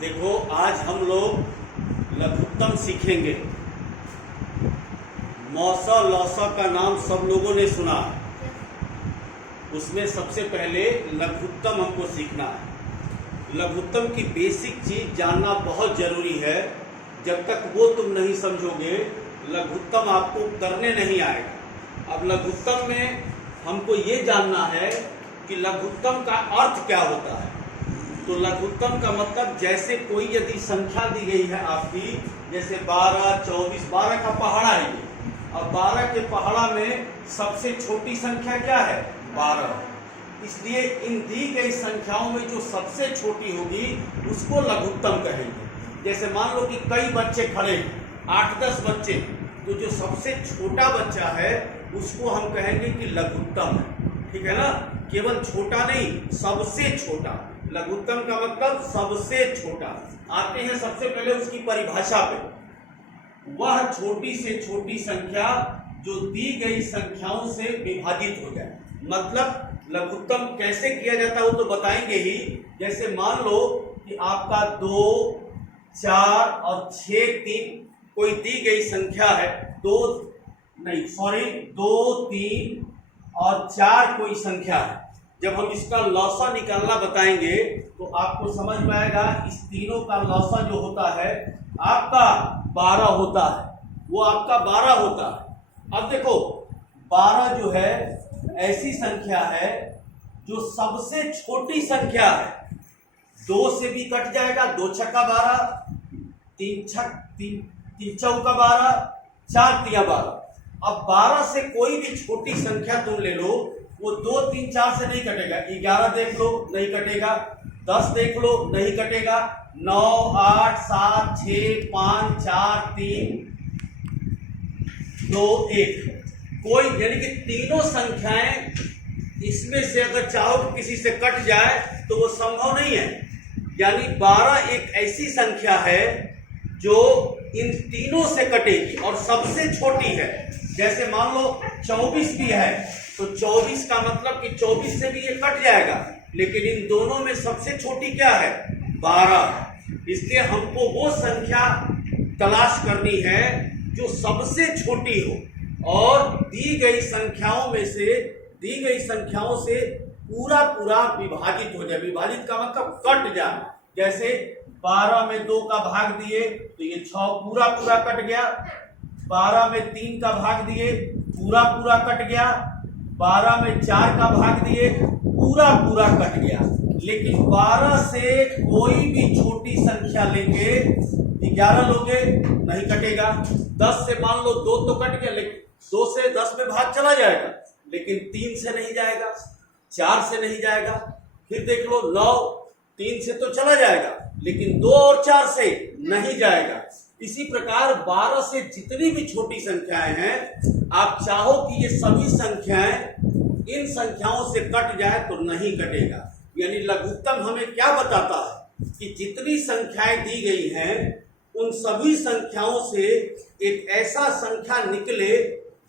देखो, आज हम लोग लघुत्तम सीखेंगे। मौसा लौसा का नाम सब लोगों ने सुना है। उसमें सबसे पहले लघुत्तम हमको सीखना है। लघुत्तम की बेसिक चीज जानना बहुत जरूरी है। जब तक वो तुम नहीं समझोगे, लघुत्तम आपको करने नहीं आएगा। अब लघुत्तम में हमको ये जानना है कि लघुत्तम का अर्थ क्या होता है। तो लघुत्तम का मतलब, जैसे कोई यदि संख्या दी गई है आपकी, जैसे 12, 24, 12 का पहाड़ा है ये। अब 12 के पहाड़ा में सबसे छोटी संख्या क्या है? 12। इसलिए इन दी गई संख्याओं में जो सबसे छोटी होगी उसको लघुत्तम कहेंगे। जैसे मान लो कि कई बच्चे खड़े हैं, 8-10 बच्चे, तो जो सबसे छोटा बच्चा है उसको हम कहेंगे कि लघुत्तम है। ठीक है ना? केवल छोटा नहीं, सबसे छोटा। लघुत्तम का मतलब सबसे छोटा। आते हैं सबसे पहले उसकी परिभाषा पे। वह छोटी से छोटी संख्या जो दी गई संख्याओं से विभाजित हो जाए। मतलब लघुत्तम कैसे किया जाता है वो तो बताएंगे ही। जैसे मान लो कि आपका 2, 4 और 6, 3 कोई दी गई संख्या है। 2, 3 और 4 कोई संख्या है। जब हम इसका लौसा निकालना बताएंगे तो आपको समझ में आएगा। इस तीनों का लौसा जो होता है आपका 12 होता है। वो आपका 12 होता है। अब देखो, 12 जो है ऐसी संख्या है जो सबसे छोटी संख्या है। 2 से भी कट जाएगा, 2 छक्का 12, 3 चौका 12, 4 तिया 12। अब 12 से कोई भी छोटी संख्या तुम ले लो, वो 2, 3, 4 से नहीं कटेगा। 11 देख लो, नहीं कटेगा। 10 देख लो, नहीं कटेगा। 9, 8, 7, 6, 5, 4, 3, 2, 1 कोई, यानी कि तीनों संख्याएं इसमें से अगर चाहो कि किसी से कट जाए तो वो संभव नहीं है। यानी 12 एक ऐसी संख्या है जो इन तीनों से कटेगी और सबसे छोटी है। जैसे मान लो 24 भी है तो 24 का मतलब कि 24 से भी ये कट जाएगा, लेकिन इन दोनों में सबसे छोटी क्या है? 12। इसलिए हमको वो संख्या तलाश करनी है जो सबसे छोटी हो और दी गई संख्याओं से पूरा विभाजित हो जाए। विभाजित का मतलब कट जाए। जैसे 12 में 2 का भाग दिए तो ये 6 पूरा कट गया। 12 में 3 का भाग दिए, पूरा कट गया। 12 में 4 का भाग दिए, पूरा कट गया। लेकिन 12 से कोई भी छोटी संख्या लेंगे, 11 लोगे, नहीं कटेगा। 10 से मान लो 2 तो कट गया, लेकिन 2 से 10 में भाग चला जाएगा, लेकिन 3 से नहीं जाएगा, 4 से नहीं जाएगा। फिर देख लो 9, 3 से तो चला जाएगा, लेकिन 2 और 4 से नहीं जाएगा। इसी प्रकार 12 से जितनी भी छोटी संख्याएं हैं, आप चाहो कि ये सभी संख्याएं इन संख्याओं से कट जाए तो नहीं कटेगा। यानी लघुत्तम हमें क्या बताता है कि जितनी संख्याएं दी गई हैं उन सभी संख्याओं से एक ऐसा संख्या निकले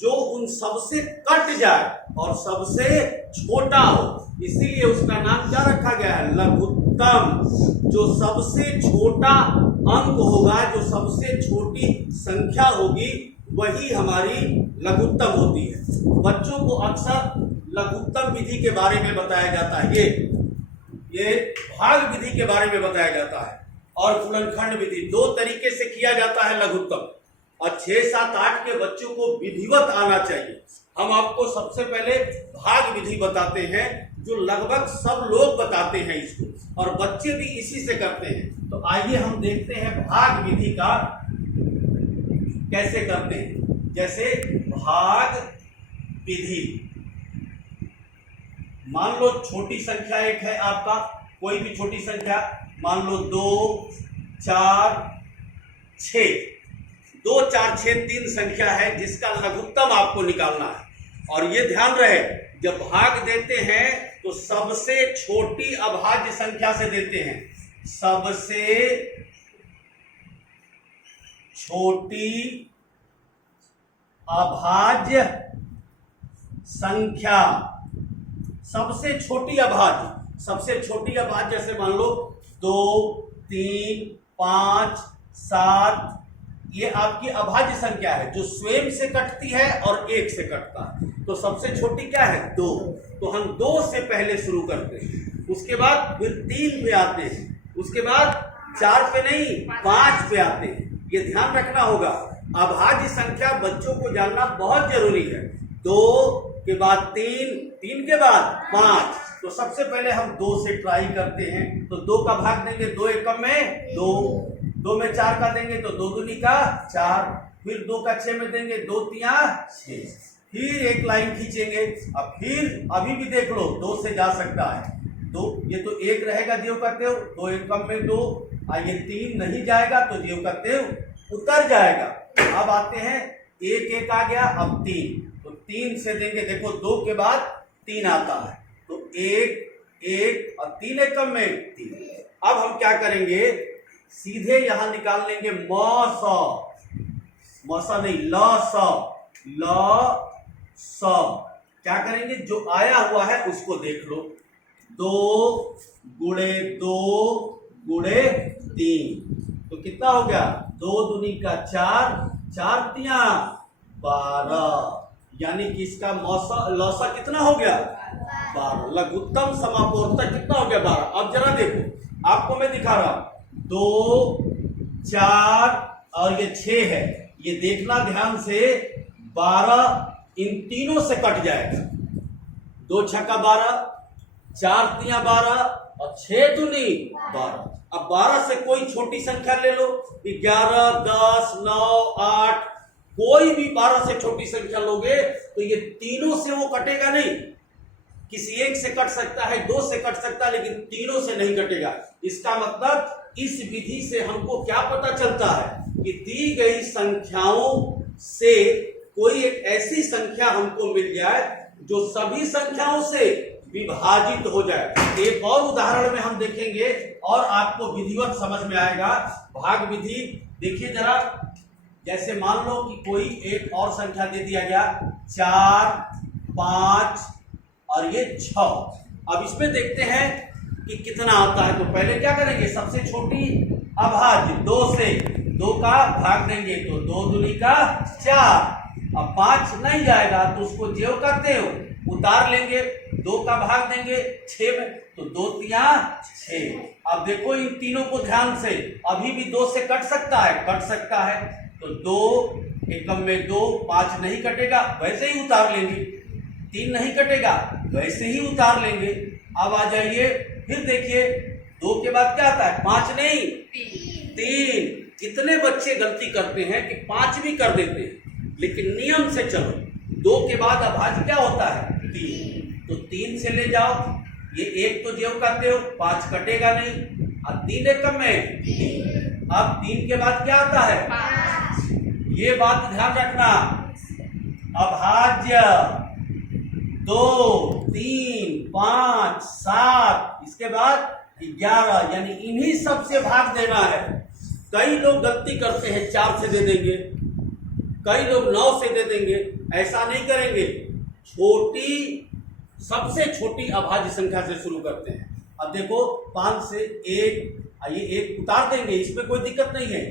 जो उन सबसे कट जाए और सबसे छोटा हो। इसीलिए उसका नाम क्या रखा गया है? लघुत्तम। जो सबसे छोटा अंक होगा, जो सबसे छोटी संख्या होगी, वही हमारी लघुत्तम होती है। बच्चों को अक्सर लघुत्तम विधि के बारे में बताया जाता है। ये भाग विधि के बारे में बताया जाता है और गुणनखंड विधि। 2 तरीके से किया जाता है लघुत्तम। और 6, 7, 8 के बच्चों को विधिवत आना चाहिए। हम आपको सबसे पहले भाग विधि बताते हैं, जो लगभग सब लोग बताते हैं इसको, और बच्चे भी इसी से करते हैं। तो आइए हम देखते हैं भाग विधि का कैसे करते हैं। जैसे भाग विधि, मान लो छोटी संख्या एक है आपका, कोई भी छोटी संख्या, मान लो 2, 4, 6। 2, 4, 6 3 संख्या है जिसका लघुत्तम आपको निकालना है। और ये ध्यान रहे, जब भाग देते हैं तो सबसे छोटी अभाज्य संख्या से देते हैं। सबसे छोटी अभाज्य संख्या, सबसे छोटी अभाज्य जैसे मान लो 2, 3, 5, 7, ये आपकी अभाज्य संख्या है जो स्वयं से कटती है और 1 से कटता है। तो सबसे छोटी क्या है? 2। तो हम 2 से पहले शुरू करते हैं, उसके बाद फिर 3 पे आते हैं, उसके बाद 4 पे नहीं 5 पे आते हैं। ये ध्यान रखना होगा, अभाज्य संख्या बच्चों को जानना बहुत जरूरी है। 2 के बाद 3, 3 के बाद 5। तो सबसे पहले हम 2 से ट्राई करते हैं। तो 2 का भाग देंगे 2 एकम में 2, 2 में 4 का देंगे तो 2 दूनी का 4, फिर 2 का 6 में देंगे 2 तिया 6, फिर एक लाइन खींचेंगे। अब फिर अभी भी देख लो 2 से जा सकता है 2, ये तो 1 रहेगा ज्यों करते हो 2 एकम में 2, ये 3 नहीं जाएगा तो ज्यों करते हो उतर जाएगा। अब आते हैं 1 1 आ गया, अब 3, तो 3 से देंगे, देखो 2 के बाद 3 आता है तो 1 1 और 3 एकम में 3। अब हम क्या करेंगे, सीधे यहां निकाल लेंगे मौसा, मौसा नहीं ल स। क्या करेंगे, जो आया हुआ है उसको देख लो, 2 गुणे 2 गुणे 3, तो कितना हो गया, 2 दूनी का 4, 4 तिया 12, यानी कि इसका मौसा लौसा कितना हो गया 12। लघुत्तम समापवर्तक कितना हो गया 12। अब जरा देखो, आपको मैं दिखा रहा हूं 2 4 और ये 6 है, ये देखना ध्यान से, 12 इन तीनों से कट जाएगा, 2 छक्का 12, 4 तिया 12 और 6 दूनी 12। अब 12 से कोई छोटी संख्या ले लो, 11 10 9 8, कोई भी 12 से छोटी संख्या लोगे तो ये तीनों से वो कटेगा नहीं। किसी एक से कट सकता है, 2 से कट सकता है, लेकिन तीनों से नहीं कटेगा। इसका मतलब इस विधि से हमको क्या पता चलता है कि दी गई संख्याओं से कोई एक ऐसी संख्या हमको मिल जाए जो सभी संख्याओं से विभाजित हो जाए। एक और उदाहरण में हम देखेंगे और आपको विधिवत समझ में आएगा। भाग विधि देखिए जरा, जैसे मान लो कि कोई एक और संख्या दे दिया गया 4 5 और ये 6। अब इसमें देखते हैं कि कितना आता है। तो पहले क्या करेंगे, सबसे छोटी अभाज्य 2 से 2 का भाग देंगे तो 2 दूनी का 4। अब 5 नहीं जाएगा तो उसको ज्यों करते हो उतार लेंगे, 2 का भाग देंगे 6 में तो 2 तिया 6। अब देखो इन तीनों को ध्यान से, अभी भी 2 से कट सकता है, कट सकता है, तो 2 एकम में 2, 5 नहीं कटेगा वैसे ही उतार लेंगे, 3 नहीं कटेगा वैसे ही उतार लेंगे। अब आ जाइए फिर देखिए 2 के बाद क्या आता है, 5 नहीं 3। कितने बच्चे गलती करते हैं कि 5 भी कर देते हैं, लेकिन नियम से चलो, 2 के बाद अभाज्य क्या होता है 3, तो 3 से ले जाओ, ये 1 तो ज्यों करते हो 5 कटेगा नहीं, अब 3 एकम में 3। अब 3 के बाद क्या आता है 5। ये बात ध्यान रखना, अभाज्य 2 3 5 7, इसके बाद 11, यानी इन्हीं सब से भाग देना है। कई लोग गलती करते हैं 4 से दे देंगे, कई लोग 9 से दे देंगे, ऐसा नहीं करेंगे। छोटी, सबसे छोटी अभाज्य संख्या से शुरू करते हैं। अब देखो 5 से 1, ये 1 उतार देंगे, इसमें कोई दिक्कत नहीं है,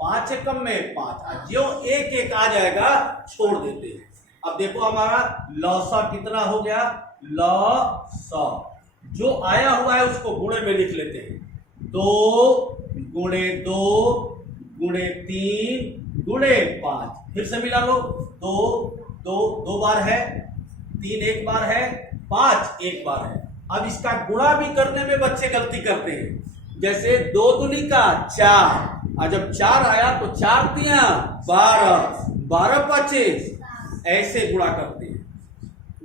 5 एकम में 5, जो 1 1 आ जाएगा छोड़ देते हैं। अब देखो हमारा लौसा कितना हो गया, लौसा जो आया हुआ है उसको गुणे में लिख लेते हैं, 2 गुणे 2 गुणे 3 गुणे 5। फिर से मिला लो, 2 बार है, 3 एक बार है, 5 एक बार है। अब इसका गुणा भी करने में बच्चे गलती करते हैं, जैसे 2 दूनी का 4, और जब 4 आया तो 4 तिया 12, 12 25, ऐसे गुणा करते हैं।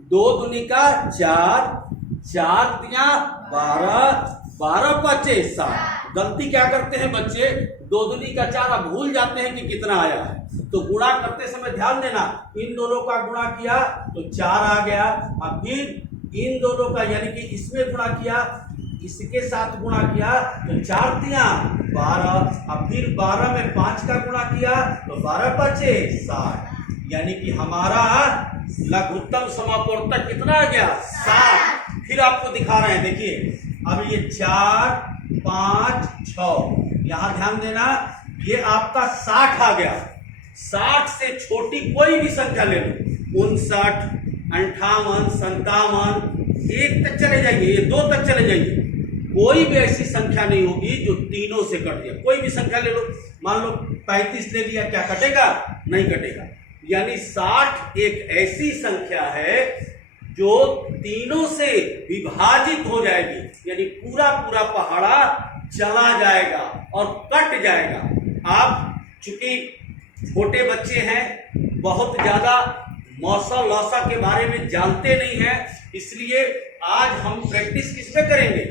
2 दूनी का 4, 4 तिया 12, 12 25 7। गलती क्या करते हैं बच्चे, 2 दूनी का 4 अब भूल जाते हैं कि कितना आया है, तो गुणा करते समय ध्यान देना, इन दोनों का गुणा किया तो 4 आ गया, अब फिर इन दोनों का यानी कि इसमें गुणा किया, इसके साथ गुणा किया तो 4 तिया 12, अब फिर 12 में 5 का गुणा किया तो 12 25 60, यानी कि हमारा लघुत्तम समापवर्तक कितना आ गया 7। फिर आपको दिखा रहे हैं, देखिए अब ये 4 5 6। यहां ध्यान देना, ये आपका 60 आ गया। 60 से छोटी कोई भी संख्या ले लो, 59 58 57, 1 तक चले जाइए, ये 2 तक चले जाइए, कोई भी ऐसी संख्या नहीं होगी जो तीनों से कट जाए। कोई भी संख्या ले लो, मान लो 35 ले लिया, क्या कटेगा? नहीं कटेगा। यानी 60 एक ऐसी संख्या है जो तीनों से विभाजित हो जाएगी, यानी पूरा पूरा पहाड़ा चला जाएगा और कट जाएगा। आप चूंकि छोटे बच्चे हैं, बहुत ज्यादा मौसा लौसा के बारे में जानते नहीं हैं, इसलिए आज हम प्रैक्टिस किस पे करेंगे?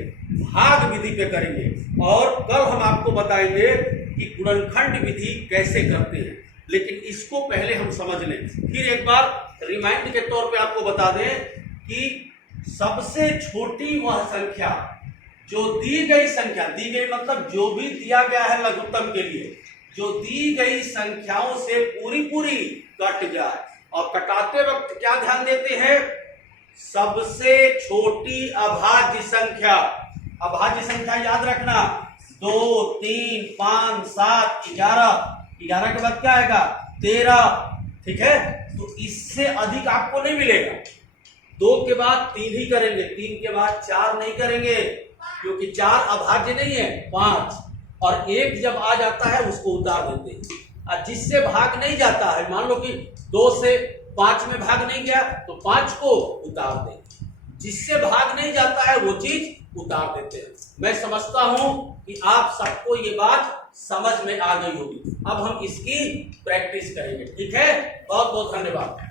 भाग विधि पे करेंगे। और कल हम आपको बताएंगे कि गुणनखंड विधि कैसे करते हैं, लेकिन इसको पहले हम समझ लें। फिर एक बार रिमाइंड के तौर पे आपको बता दें कि सबसे छोटी वह संख्या जो दी गई संख्या, दी गई मतलब जो भी दिया गया है लघुत्तम के लिए, जो दी गई संख्याओं से पूरी पूरी कट जाए। और कटाते वक्त क्या ध्यान देते हैं? सबसे छोटी अभाज्य संख्या। अभाज्य संख्या याद रखना, 2 3 5 7 11, 11 के बाद क्या आएगा? 13। ठीक है, तो इससे अधिक आपको नहीं मिलेगा। 2 के बाद 3 ही करेंगे, 3 के बाद 4 नहीं करेंगे, क्योंकि 4 अभाज्य नहीं है, 5। और 1 जब आ जाता है उसको उतार देते हैं। और जिससे भाग नहीं जाता है, मान लो कि 2 से 5 में भाग नहीं गया तो 5 को उतार दें। जिससे भाग नहीं जाता है वो चीज उतार देते हैं। मैं समझता हूं कि आप सबको ये बात समझ में आ गई होगी। अब हम इसकी प्रैक्टिस करेंगे। ठीक है, बहुत बहुत धन्यवाद।